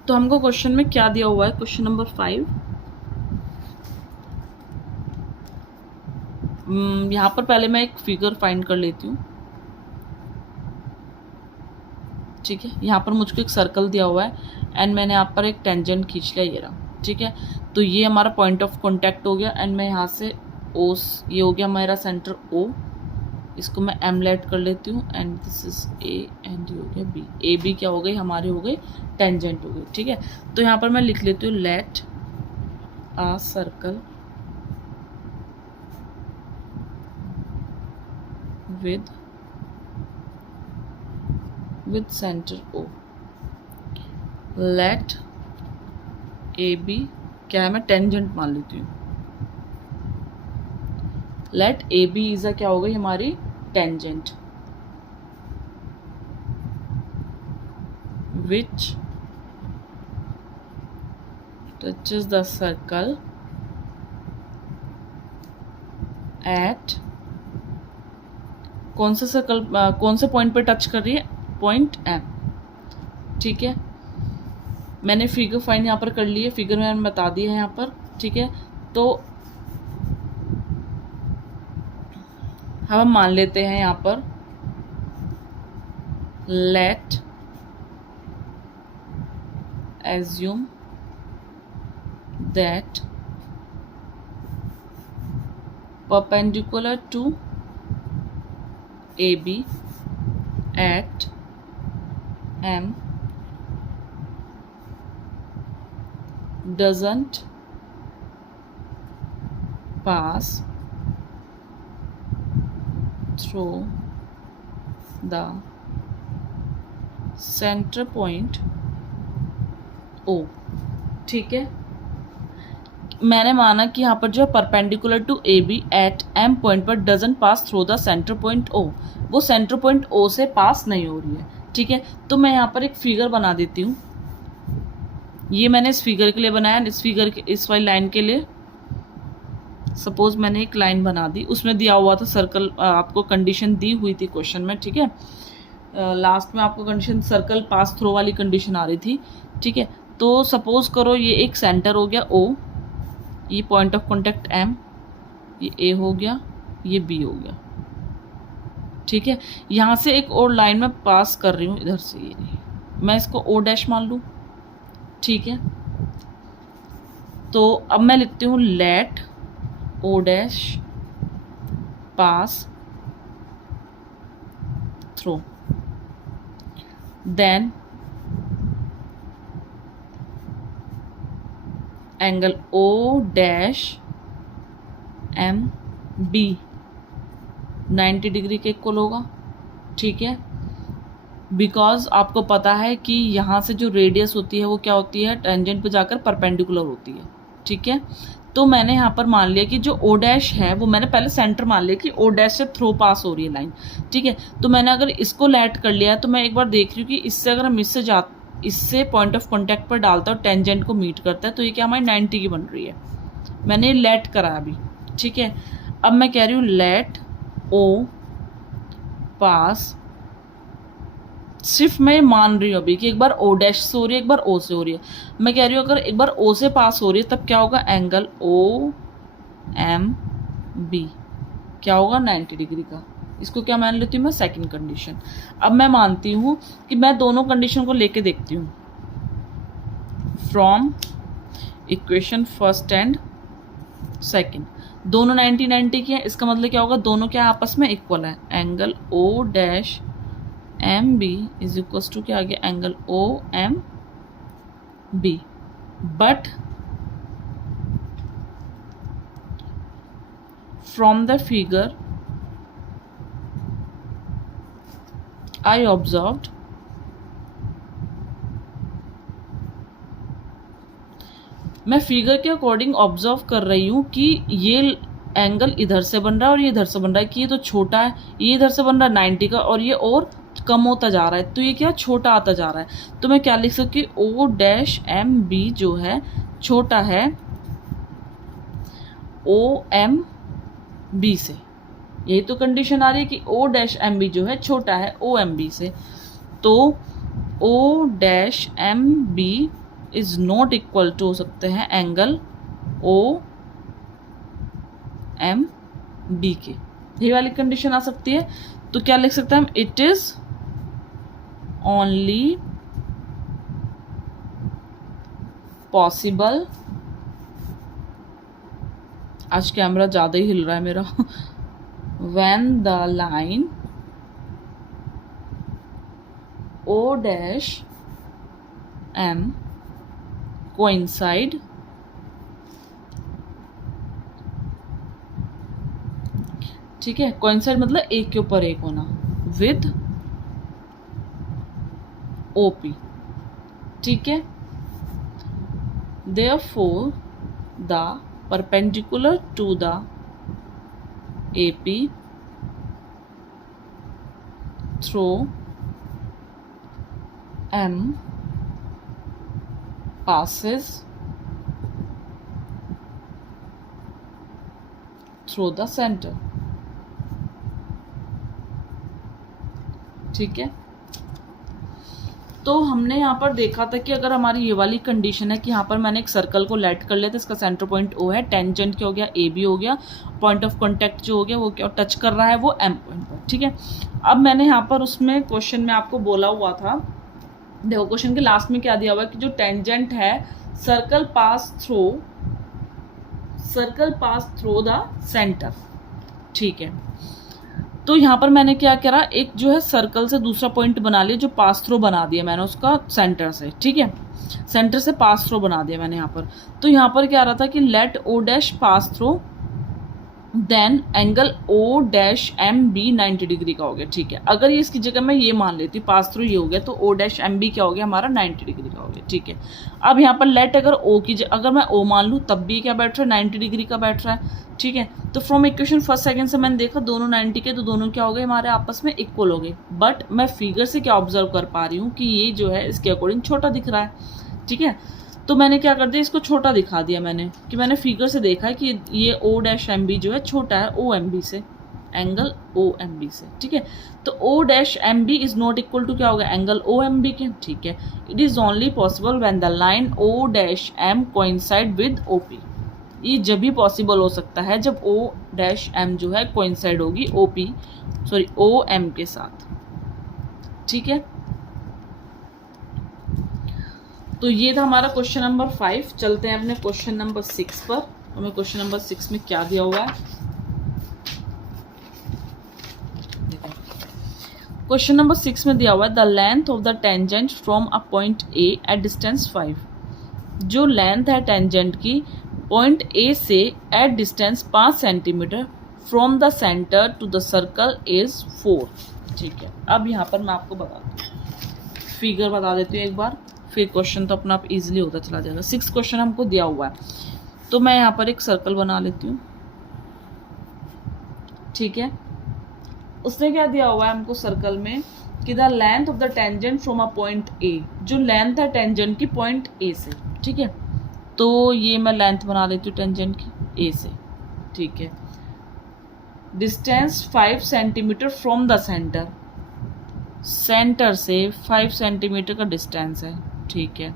तो हमको क्वेश्चन में क्या दिया हुआ है, क्वेश्चन नंबर 5, यहाँ पर पहले मैं एक फिगर फाइंड कर लेती हूँ, ठीक है। यहाँ पर मुझको एक सर्कल दिया हुआ है एंड मैंने यहाँ पर एक टेंजेंट खींच लिया, ये रहा, ठीक है। तो ये हमारा पॉइंट ऑफ कॉन्टैक्ट हो गया एंड मैं यहाँ से ये हो गया मेरा सेंटर O, इसको मैं M लेट कर लेती हूँ and this is A and ये हो गया B। AB क्या हो गई हमारे, हो गई टेंजेंट हो गई, ठीक है। तो यहाँ पर मैं लिख लेती हूँ let a circle with center O, let AB क्या है, मैं टेंजेंट मान लेती हूँ, let AB इज क्या हो गई हमारी tangent, which touches the circle at, कौन से सर्कल कौन से पॉइंट पे टच कर रही है, पॉइंट M। ठीक है, मैंने फिगर फाइंड यहाँ पर कर ली है, फिगर मैंने बता दिया है यहाँ पर। ठीक है, तो हम मान लेते हैं यहाँ पर late assume that perpendicular to AB at M doesn't pass through the center point O। ठीक है, मैंने माना कि यहाँ पर जो perpendicular to A B at M point पर doesn't pass through the centre point O, वो सेंटर पॉइंट ओ से पास नहीं हो रही है। ठीक है, तो मैं यहाँ पर एक फिगर बना देती हूँ। ये मैंने इस फिगर के लिए बनाया, इस फिगर के इस वाली लाइन के लिए सपोज मैंने एक लाइन बना दी, उसमें दिया हुआ था सर्कल, आपको कंडीशन दी हुई थी क्वेश्चन में। ठीक है, लास्ट में आपको कंडीशन सर्कल पास थ्रू वाली कंडीशन आ रही थी। ठीक है, तो सपोज करो ये एक सेंटर हो गया O, ये पॉइंट ऑफ कॉन्टेक्ट M, ये A हो गया, ये B हो गया। ठीक है, यहाँ से एक और लाइन में पास कर रही हूँ इधर से, ये मैं इसको O डैश मान लूँ। ठीक है, तो अब मैं लिखती हूँ let O dash pass through, then angle O dash M B 90 degree के इक्वल होगा। ठीक है, बिकॉज आपको पता है कि यहाँ से जो रेडियस होती है वो क्या होती है, टेंजेंट पे जाकर परपेंडिकुलर होती है। ठीक है, तो मैंने यहाँ पर मान लिया कि जो O डैश है वो मैंने पहले सेंटर मान लिया कि O डैश से थ्रू पास हो रही है लाइन। ठीक है, तो मैंने अगर इसको लेट कर लिया तो मैं एक बार देख रही हूँ कि इससे अगर हम इससे पॉइंट ऑफ कॉन्टैक्ट पर डालता हूँ, टेंजेंट को मीट करता है, तो ये क्या हमारी 90 की बन रही है। मैंने लेट करा अभी। ठीक है, अब मैं कह रही हूँ लेट O पास, सिर्फ मैं मान रही हूँ अभी कि एक बार O डैश से हो रही है, एक बार O से हो रही है। मैं कह रही हूँ अगर एक बार O से पास हो रही है तब क्या होगा, एंगल O M B क्या होगा, 90 डिग्री का। इसको क्या मान लेती हूँ मैं, सेकंड कंडीशन। अब मैं मानती हूँ कि मैं दोनों कंडीशन को लेके देखती हूँ from equation first and second, दोनों 90 की है। इसका मतलब क्या होगा, दोनों क्या आपस में इक्वल है। Angle O dash M B is equal to क्या आ गया, angle O M B, but from the figure I observed मैं फिगर के अकॉर्डिंग ऑब्जर्व कर रही हूँ कि ये एंगल इधर से बन रहा है और ये इधर से बन रहा है, कि ये तो छोटा है, ये इधर से बन रहा है 90 का और ये और कम होता जा रहा है, तो ये क्या छोटा आता जा रहा है। तो मैं क्या लिख सकती हूँ, O डैश M B जो है छोटा है O M B से। यही तो कंडीशन आ रही है कि O डैश M B जो है छोटा है O M B से। तो O dash M B is not equal to हो सकते हैं एंगल O M B के, ये वाली कंडीशन आ सकती है। तो क्या लिख सकते हैं हम, इट इज ओनली पॉसिबल, आज कैमरा ज़्यादा ही हिल रहा है मेरा, when the line O dash M coincide ठीक है, coincide मतलब एक के ऊपर एक होना, with OP। ठीक है, therefore the perpendicular to the AP through M passes through the center। ठीक है, तो हमने यहाँ पर देखा था कि अगर हमारी ये वाली कंडीशन है कि यहाँ पर मैंने एक सर्कल को लेट कर लिया, तो इसका सेंटर पॉइंट O है, टेंजेंट क्या हो गया, AB हो गया, पॉइंट ऑफ कॉन्टैक्ट जो हो गया वो क्या टच कर रहा है, वो M पॉइंट पर, ठीक है। अब मैंने यहाँ पर उसमें क्वेश्चन में आपको बोला हुआ था, देखो क्वेश्चन के लास्ट में क्या दिया हुआ है कि जो टेंजेंट है circle pass through the centre, ठीक है। तो यहाँ पर मैंने क्या करा, एक जो है सर्कल से दूसरा पॉइंट बना लिया जो पास थ्रू बना दिया मैंने उसका सेंटर से, ठीक है, सेंटर से पास थ्रू बना दिया मैंने यहाँ पर। तो यहाँ पर क्या आ रहा था कि let O dash pass through then angle O dash M B 90 degree का हो गया, ठीक है। अगर ये इसकी जगह मैं ये मान लेती पास थ्रू ये हो गया, तो O डैश एम बी क्या हो गया हमारा 90 डिग्री का हो गया, ठीक है। अब यहाँ पर लेट अगर O की अगर मैं O मान लूँ तब भी क्या बैठ रहा है 90 डिग्री का बैठ रहा है, ठीक है। तो फ्रॉम इक्वेशन फर्स्ट सेकंड से मैंने देखा दोनों 90 के, तो दोनों क्या हो गए हमारे आपस में इक्वल हो गए। बट मैं फिगर से क्या ऑब्जर्व कर पा रही हूँ कि ये जो है इसके अकॉर्डिंग छोटा दिख रहा है, ठीक है। तो मैंने क्या कर दिया, इसको छोटा दिखा दिया मैंने, कि मैंने फिगर से देखा है कि ये O डैश एम बी जो है छोटा है O एम बी से, एंगल O एम बी से, ठीक है। तो O dash M B is not equal to क्या होगा एंगल O एम बी के, ठीक है। It is only possible when the line O dash M coincide with OP। ये जब भी पॉसिबल हो सकता है जब O डैश एम जो है कोइंसाइड होगी O एम के साथ, ठीक है। तो ये था हमारा क्वेश्चन नंबर 5। चलते हैं अपने क्वेश्चन नंबर 6 पर। हमें क्वेश्चन नंबर 6 में क्या दिया हुआ है, क्वेश्चन नंबर 6 में दिया हुआ है the length of the tangent from a point A at distance 5। जो लेंथ है टेंजेंट की पॉइंट A से at distance 5 centimetre from the centre to the circle is 4, ठीक है। अब यहाँ पर मैं आपको बता दूँ, फिगर बता देती हूँ एक बार, फिर क्वेश्चन तो अपना आप इजीली होता चला जाएगा। 6 क्वेश्चन हमको दिया हुआ है, तो मैं यहाँ पर एक सर्कल बना लेती हूँ, ठीक है। उसने क्या दिया हुआ है हमको सर्कल में कि the length of the tangent from a point A, जो लेंथ है टेंजेंट की पॉइंट A से, ठीक है। तो ये मैं लेंथ बना लेती हूँ टेंजेंट की A से, ठीक है। Distance 5 centimetre from the centre, centre से 5 सेंटीमीटर का डिस्टेंस है, ठीक है।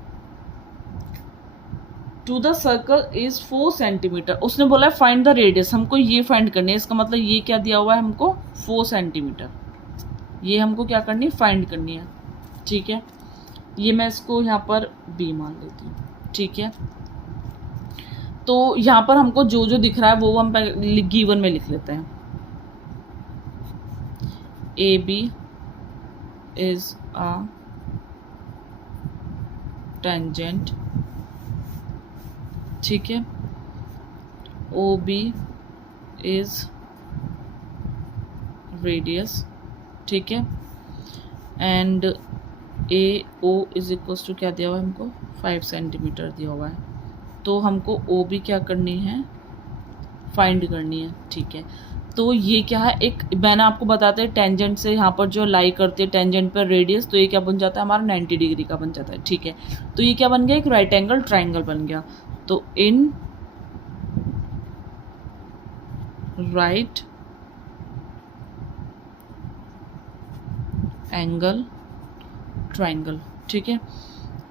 To the circle is 4 centimetre. उसने बोला है फाइंड द रेडियस, हमको ये फाइंड करनी है। इसका मतलब ये क्या दिया हुआ है हमको 4 सेंटीमीटर, ये हमको क्या करनी है फाइंड करनी है, ठीक है। ये मैं इसको यहाँ पर B मान लेती हूँ, ठीक है। तो यहाँ पर हमको जो जो दिख रहा है वो हम गिवन में लिख लेते हैं। AB is a tangent, ठीक है। OB is radius, ठीक है। And AO is equals to क्या दिया हुआ है हमको 5 सेंटीमीटर दिया हुआ है। तो हमको OB क्या करनी है फाइंड करनी है, ठीक है। तो ये क्या है, एक मैंने आपको बताते हैं टेंजेंट से यहाँ पर जो लाई करती है टेंजेंट पर रेडियस, तो ये क्या बन जाता है हमारा 90 डिग्री का बन जाता है, ठीक है। तो ये क्या बन गया, एक राइट एंगल ट्राइंगल बन गया। तो इन राइट एंगल ट्राइंगल, ठीक है,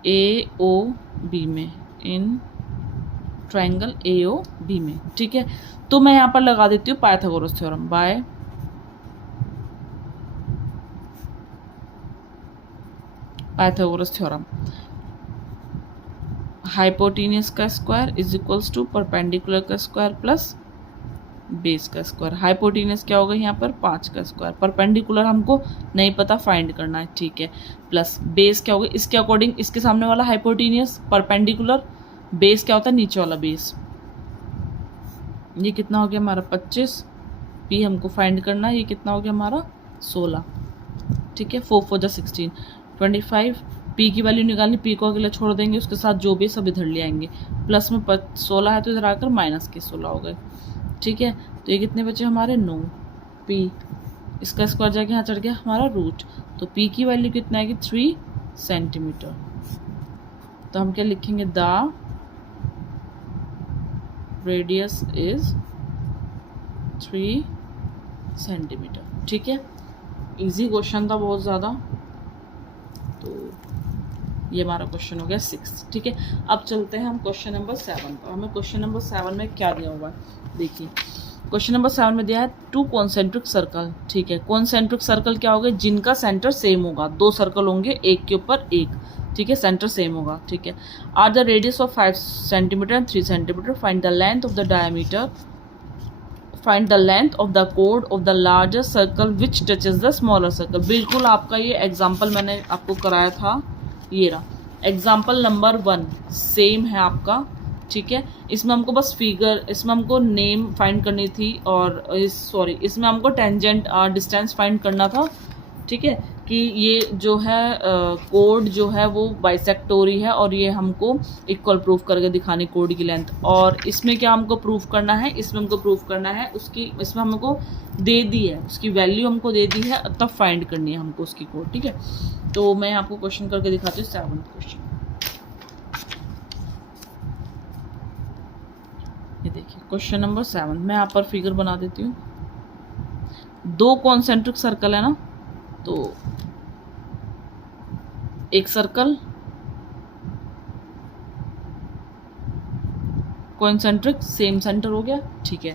AOB में, इन ट्राइंगल AOB में, ठीक है। तो मैं यहाँ पर लगा देती हूँ Pythagoras theorem by Pythagoras theorem. Hypotenuse का square is equals to perpendicular का स्क्वायर प्लस बेस का स्क्वायर। हाइपोटेन्यूस क्या होगा यहाँ पर 5 का स्क्वायर, परपेंडिकुलर हमको नहीं पता फाइंड करना है, ठीक है। प्लस बेस क्या होगा इसके अकॉर्डिंग, इसके सामने वाला हाइपोटेन्यूस, परपेंडिकुलर, बेस क्या होता है नीचे वाला बेस। ये कितना हो गया हमारा 25, P हमको फाइंड करना है, ये कितना हो गया हमारा 16, ठीक है। 4 4 जा 16 25, P की वैल्यू निकालनी, P को अगले छोड़ देंगे, उसके साथ जो भी सब इधर ले आएंगे। प्लस में 16 है तो इधर आकर माइनस के 16 हो गए, ठीक है। तो ये कितने बचे हमारे 9, P इसका स्क्वायर जाके यहाँ चढ़ गया हमारा रूट, तो P की वैल्यू कितना आएगी 3 सेंटीमीटर। तो हम क्या लिखेंगे, द रेडियस इज 3 सेंटीमीटर, ठीक है। इजी क्वेश्चन था बहुत ज़्यादा, तो ये हमारा क्वेश्चन हो गया 6। ठीक है, अब चलते हैं हम क्वेश्चन नंबर 7 पर। हमें क्वेश्चन नंबर 7 में क्या दिया हुआ है, देखिए क्वेश्चन नंबर 7 में दिया है 2 कॉन्सेंट्रिक सर्कल। ठीक है, कॉन्सेंट्रिक सर्कल क्या होगा, जिनका सेंटर सेम होगा, 2 सर्कल होंगे एक के ऊपर एक। ठीक है, सेंटर सेम होगा। ठीक है, are the radius of 5 centimetre and 3 centimetre, find the length of the diameter, find the length of the कोड of the larger circle which touches the smaller circle. बिल्कुल आपका ये एग्जाम्पल मैंने आपको कराया था, ये रहा एग्जाम्पल नंबर 1 सेम है आपका। ठीक है, इसमें हमको बस फिगर, इसमें हमको नेम फाइंड करनी थी और इसमें हमको टेंजेंट डिस्टेंस फाइंड करना था। ठीक है, कि ये जो है कोड जो है वो बाइसेक्टोरी है और ये हमको इक्वल प्रूफ करके दिखानी कोड की लेंथ। और इसमें क्या हमको प्रूफ करना है, इसमें हमको प्रूफ करना है उसकी, इसमें हमको दे दी है, उसकी वैल्यू हमको दे दी है, तब फाइंड करनी है हमको उसकी कोड। ठीक है, तो मैं आपको क्वेश्चन करके दिखाती हूँ 7th क्वेश्चन। ये देखिए क्वेश्चन नंबर 7, मैं यहाँ पर फिगर बना देती हूँ। 2 कॉन्सेंट्रिक सर्कल है ना, तो एक सर्कल कॉन्सेंट्रिक सेम सेंटर हो गया। ठीक है,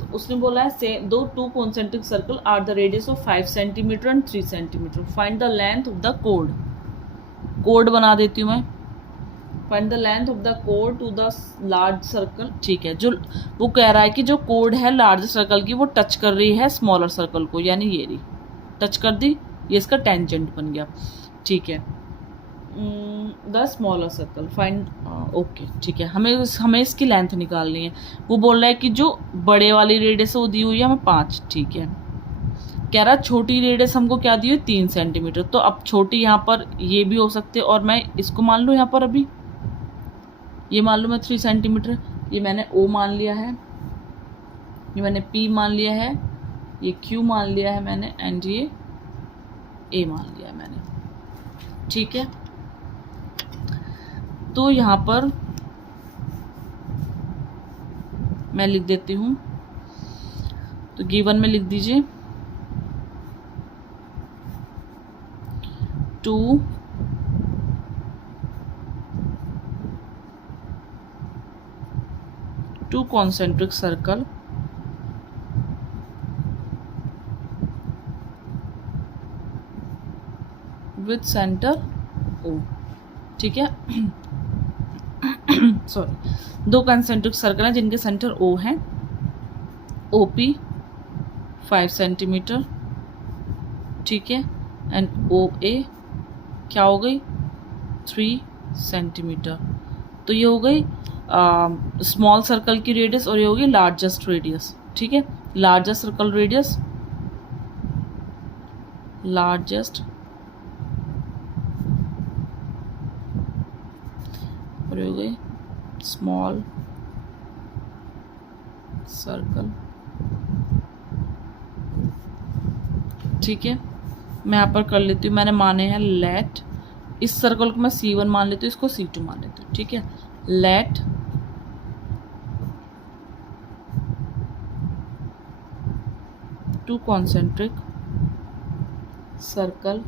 तो उसने बोला है same 2 concentric circle are the radius of 5 centimetre and 3 centimetre, find the length of the कोड। कोड बना देती हूँ मैं, find the length of the कोड टू द लार्ज सर्कल। ठीक है, जो वो कह रहा है कि जो कोड है लार्ज सर्कल की वो टच कर रही है स्मॉलर सर्कल को, यानी ये रही टच कर दी, ये इसका टेंजेंट बन गया। ठीक है, the smaller circle find, okay ठीक है, हमें इसकी लेंथ निकालनी है। वो बोल रहा है कि जो बड़े वाली रेडियस वो दी हुई है हमें 5। ठीक है, कह रहा है छोटी रेडियस हमको क्या दी हुई 3 सेंटीमीटर। तो अब छोटी यहाँ पर ये भी हो सकते हैं और मैं इसको मान लूँ यहाँ पर, अभी ये मान लूँ मैं 3 सेंटीमीटर, ये मैंने O मान लिया है, ये मैंने P मान लिया है, ये Q मान लिया है मैंने, एंड ये A मान लिया है मैंने। ठीक है, तो यहाँ पर मैं लिख देती हूँ, तो गिवन में लिख दीजिए 2 concentric circle with center O। ठीक है, सॉरी, 2 concentric सर्कल हैं जिनके सेंटर O है। OP 5 centimetre. ठीक है, एंड OA क्या हो गई 3 सेंटीमीटर। तो ये हो गई स्मॉल सर्कल की रेडियस और ये होगी लार्जेस्ट रेडियस। ठीक है, लार्जेस्ट सर्कल रेडियस, लार्जेस्ट और ये हो गई स्मॉल सर्कल। ठीक है, मैं यहाँ पर कर लेती हूँ, मैंने माने हैं लेट, इस सर्कल को मैं C1 मान लेती हूँ, इसको C2 मान लेती हूँ। ठीक है, let two concentric circle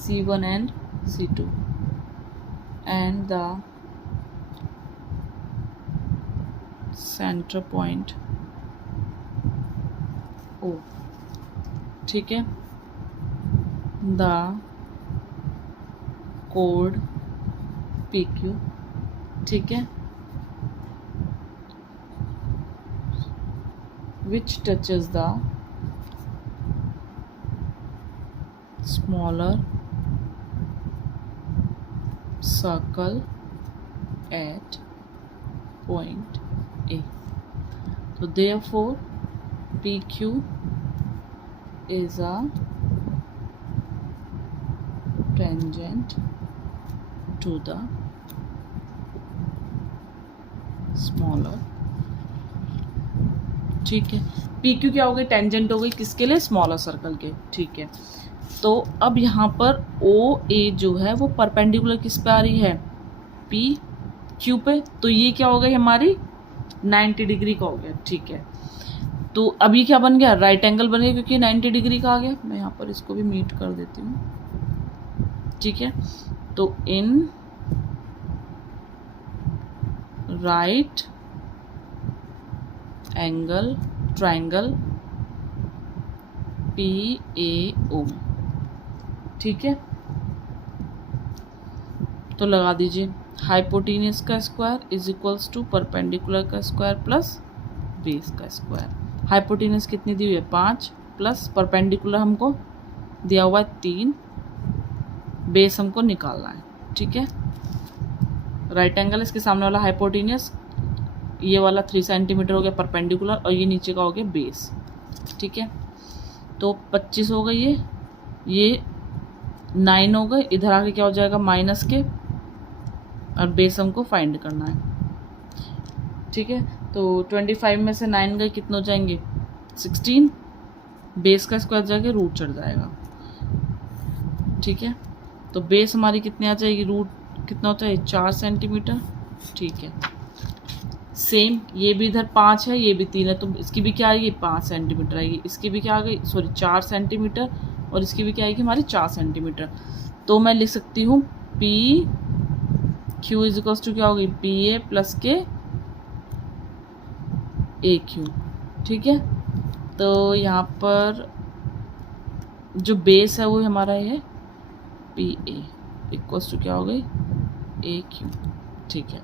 C1 and C2 and the centre point O। ठीक है, द कोड PQ। ठीक है, which touches the smaller circle at point A। So therefore PQ is a tangent to the smaller। ठीक है, PQ क्या हो गई, tangent हो गई किसके लिए, स्मॉलर सर्कल के। ठीक है, तो अब यहाँ पर OA जो है वो परपेंडिकुलर किस पे आ रही है, PQ पे। तो ये क्या हो गई हमारी 90 डिग्री का हो गया। ठीक है, तो अभी क्या बन गया, राइट एंगल बन गया क्योंकि 90 डिग्री का आ गया। मैं यहाँ पर इसको भी मीट कर देती हूँ। ठीक है, तो in right angle triangle PAO। ठीक है, तो लगा दीजिए हाइपोटेन्यूस का square is equals to perpendicular का स्क्वायर प्लस बेस का स्क्वायर। हाइपोटेन्यूस कितनी दी हुई है 5 प्लस परपेंडिकुलर हमको दिया हुआ है 3, बेस हमको निकालना है। ठीक है, राइट एंगल इसके सामने वाला हाइपोटेन्यूस, ये वाला 3 सेंटीमीटर हो गया परपेंडिकुलर और ये नीचे का हो गया बेस। ठीक है, तो 25 हो गई ये 9 हो गए, इधर आके क्या हो जाएगा माइनस के, और बेस हमको फाइंड करना है। ठीक है, तो 25 में से 9 गए, कितने हो जाएंगे 16, बेस का स्क्वायर जाके रूट चढ़ जाएगा। ठीक है, तो बेस हमारी कितनी आ जाएगी, रूट कितना होता है 4 सेंटीमीटर। ठीक है, सेम ये भी इधर 5 है, ये भी 3 है, तो इसकी भी क्या आएगी 5 सेंटीमीटर आएगी, इसकी भी क्या आ गई 4 सेंटीमीटर, और इसकी भी क्या आएगी हमारी 4 सेंटीमीटर। तो मैं लिख सकती हूँ PQ इज इक्वल्स टू क्या होगी PA प्लस के AQ। ठीक है, तो यहाँ पर जो बेस है वो हमारा है PA इक्वल्स टू क्या हो गई AQ। ठीक है,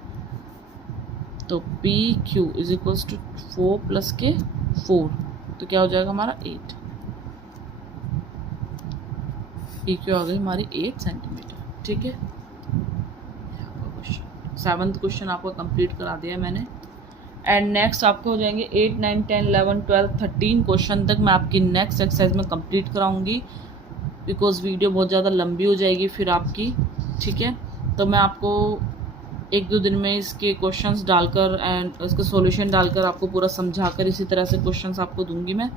तो PQ is equals to 4 plus के 4, तो क्या हो जाएगा हमारा 8। PQ आ गई हमारी 8 सेंटीमीटर। ठीक है, 7th क्वेश्चन आपको कंप्लीट करा दिया मैंने। एंड नेक्स्ट आपको हो जाएंगे 8, 9, 10, 11, 12, 13 क्वेश्चन तक मैं आपकी नेक्स्ट एक्सरसाइज में कंप्लीट कराऊंगी, बिकॉज वीडियो बहुत ज़्यादा लंबी हो जाएगी फिर आपकी। ठीक है, तो मैं आपको 1-2 दिन में इसके क्वेश्चंस डालकर एंड इसका सॉल्यूशन डालकर आपको पूरा समझाकर इसी तरह से क्वेश्चंस आपको दूंगी मैं।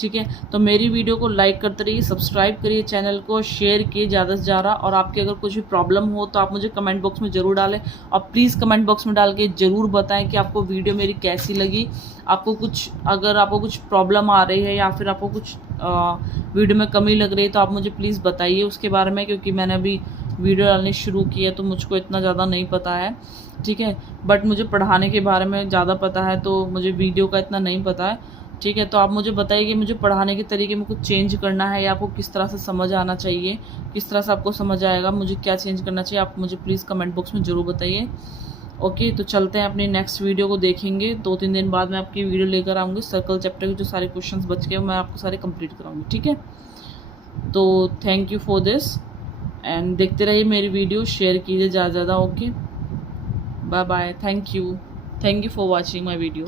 ठीक है, तो मेरी वीडियो को लाइक करते रहिए, सब्सक्राइब करिए चैनल को, शेयर किए ज़्यादा से ज़्यादा, और आपके अगर कुछ भी प्रॉब्लम हो तो आप मुझे कमेंट बॉक्स में ज़रूर डालें, और प्लीज़ कमेंट बॉक्स में डाल के ज़रूर बताएं कि आपको वीडियो मेरी कैसी लगी। आपको कुछ अगर आपको कुछ प्रॉब्लम आ रही है या फिर आपको कुछ वीडियो में कमी लग रही है तो आप मुझे प्लीज़ बताइए उसके बारे में, क्योंकि मैंने अभी वीडियो डालनी शुरू की है तो मुझको इतना ज़्यादा नहीं पता है। ठीक है, बट मुझे पढ़ाने के बारे में ज़्यादा पता है, तो मुझे वीडियो का इतना नहीं पता है। ठीक है, तो आप मुझे बताइए कि मुझे पढ़ाने के तरीके में कुछ चेंज करना है या आपको किस तरह से समझ आना चाहिए, किस तरह से आपको समझ आएगा, मुझे क्या चेंज करना चाहिए, आप मुझे प्लीज़ कमेंट बॉक्स में ज़रूर बताइए। ओके, तो चलते हैं अपनी नेक्स्ट वीडियो को देखेंगे। 2-3 दिन बाद मैं आपकी वीडियो लेकर आऊँगी, सर्कल चैप्टर के जो सारे क्वेश्चंस बच गए मैं आपको सारे कंप्लीट कराऊँगी। ठीक है, तो thank you for this and देखते रहिए मेरी वीडियो, शेयर कीजिए ज़्यादा से ज़्यादा। Okay, bye bye, thank you for watching my video.